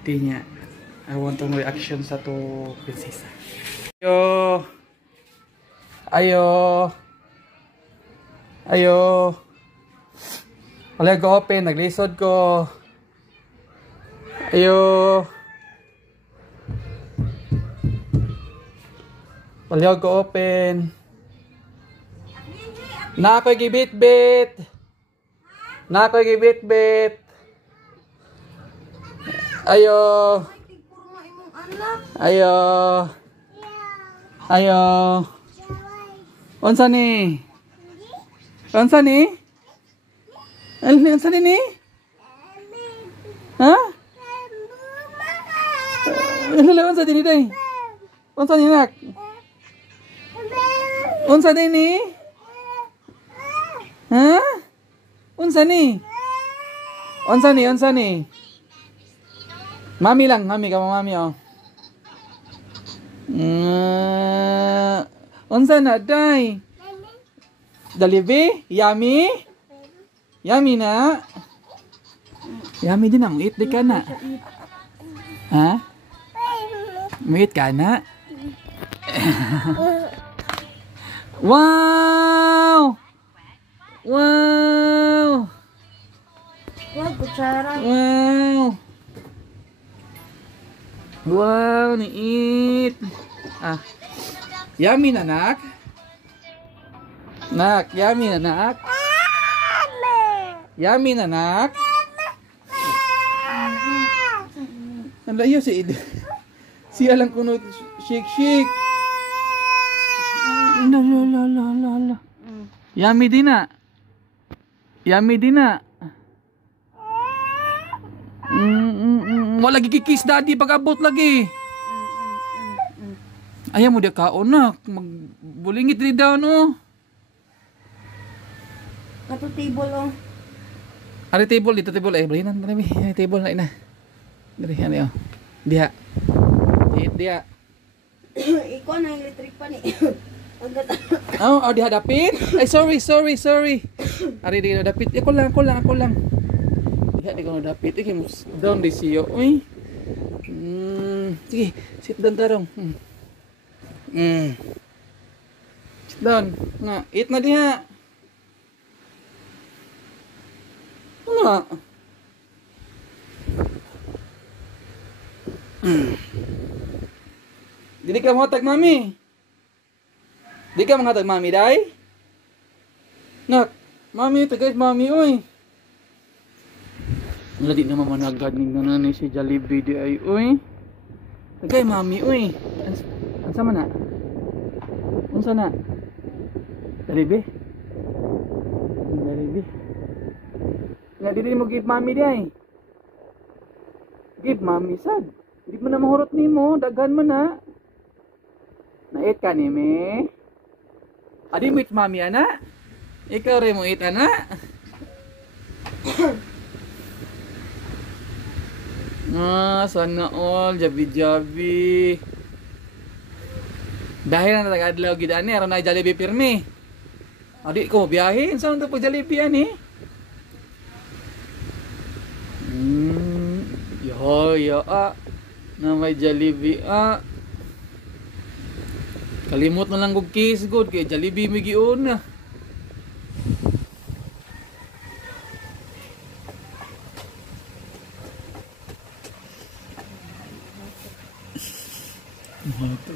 Tinya. I want tong reaction sa to prinsesa. Ayo. Ayo. Ayo. Wala ko open, naglisod ko. Ayo. Wala ko open. Na ako'y gibit-bit. Na ako'y gibit-bit. Ayo. Ayo. Ayo. Unsa ni? Unsa ni? Unsa ni? Ha? Unsa ni day? Unsa ni nak? Unsa ni? Ha? Unsa ni? Unsa ni? Unsa ni? Mami lang, mami ka mami oh. Unsa na day? Dalibi? Yummy? Yummy na? Yummy din ang eat di ka na. Ha? Eat ka na? Wow! Wow! Wow, kutsara. Wow! Wow, niit. Ah. Yummy na, nak? Nak, yummy na, nak? Yummy na, nak? Ang layo si Id. Siya lang kuno shake. La. Yummy din na. Yummy din na. Wala gigikis daddy pag abot lagi. Ayaw mo dia kaon na. Magbulingit din daw no. Kato table oh. Ari table dito table eh. Balinan na namin. Ari table na ina. Dari ano oh. Dia. Dia. Ikaw na electric pa ni. Oh, dihadapin? Ay, sorry. Ari di ko dapit. Ako lang. Di ko dapit. Iki mus down di siyo. Uy. Sige, sit down tarong. Sit down. Nga, eat na diha. Nga. Dili ka mahatag mami. Di ka mahatag mami day? Nak, mami tagay mami oy. Wala di naman managad ning nanay si Jollibee di ay oy. Tagay mami oy. Ansa man na? Unsa na? Jollibee? Nga dili mo give mami di ay. Give mami sad. Di mo na mahurot nimo, daghan man na. Nait ka ni me. Adi mo it mami ana? Ikaw rin mo it ana? Sana all jabi. Dahil na tagadlaw gid ani aron na Jollibee pirmi. Adi ko biyahe saan to pag Jollibee ani? Yo na may Jollibee kalimot na lang kong kiss good kay Jollibee may giun na.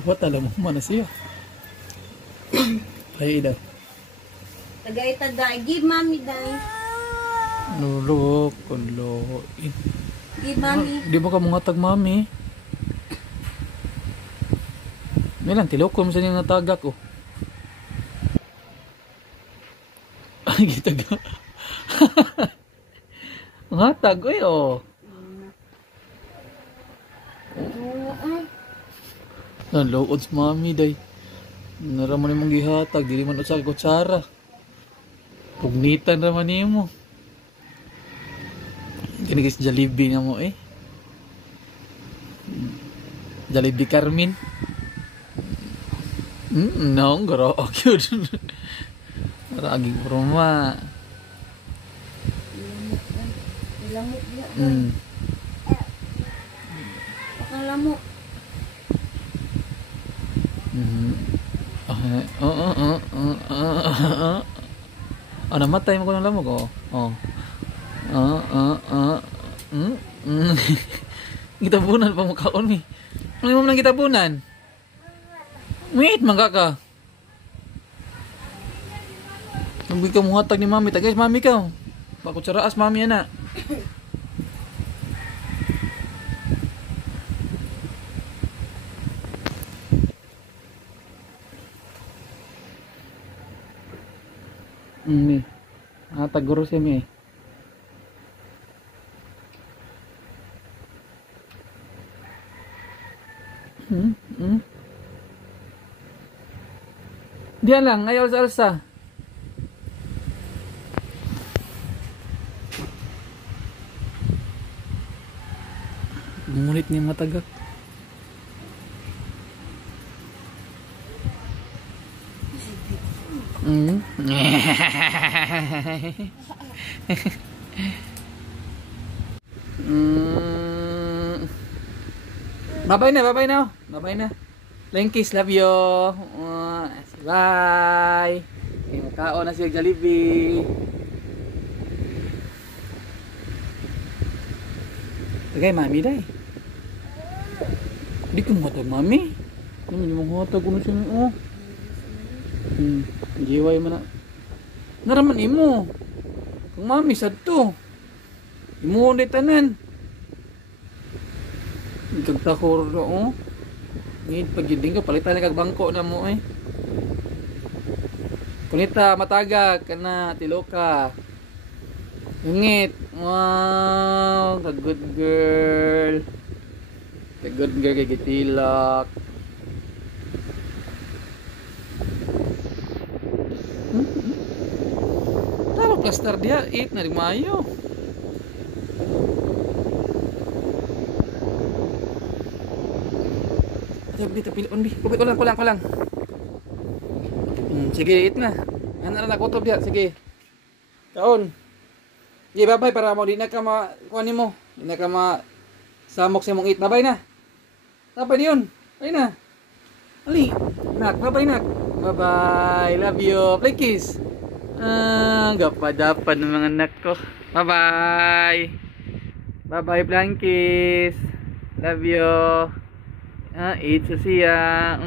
What alam mo mana siya? Ay ida. Tagay. Give mami day. Nulo. Give mami. Di ba ka mga tag mami? Milan tiloko mo sa niya natagak oh. Ay gitaga. Nga tag oy oh. Load sa mami day. Naraman ni mong gihatag, dili man sa kutsara. Pugnitan raman nimo. Kini guys Jollibee na mo eh. Jollibee Carmen. No, garo cute. Raging proma. nga lamo. Namatay mo ko ng lamok, Gitabunan pa mo kaon, mi. Ano mo nang gitabunan? Wait, mangga ka. Nagbi ka mo hatag ni mami. Guys, mami ka. Pakutsaraas, mami, ana. Mi. Hatag guro siya, mi. Diyan lang, ayaw sa alsa. Ngunit niya matagak. Bye-bye na, bye-bye na. Bye-bye na. Thank you, love you. Bye. Kaon na siya Jollibee. Tagay, mami day. Di ka matag, mami. Hindi mo matag kung siya. Jiway mo na. Naraman imo. Kung mami, sad to. Imo ulit tanan. Ikagtakor na, Need pagiding ka, palitan na kagbangko na mo, Kunita, matagag ka na, tilo ka. Ngit. Wow, ka-good girl. Ka-good girl, kay gitilak. Taro plaster dia, na rin mayo. Dito pilon bi. Kulang. Sige, eat na. Ano na nakutob dia, sige. Kaon. Di bye-bye para mo di na ka kuan nimo. Di na ka samok sa mong eat. Bye-bye na. Tapay niyon. Ay na. Ali. Nak, bye-bye nak. Bye-bye. Love you. Play kiss. Gapadapan ng mga anak ko. Bye-bye. Bye-bye, Blankies. Love you. Eat siya.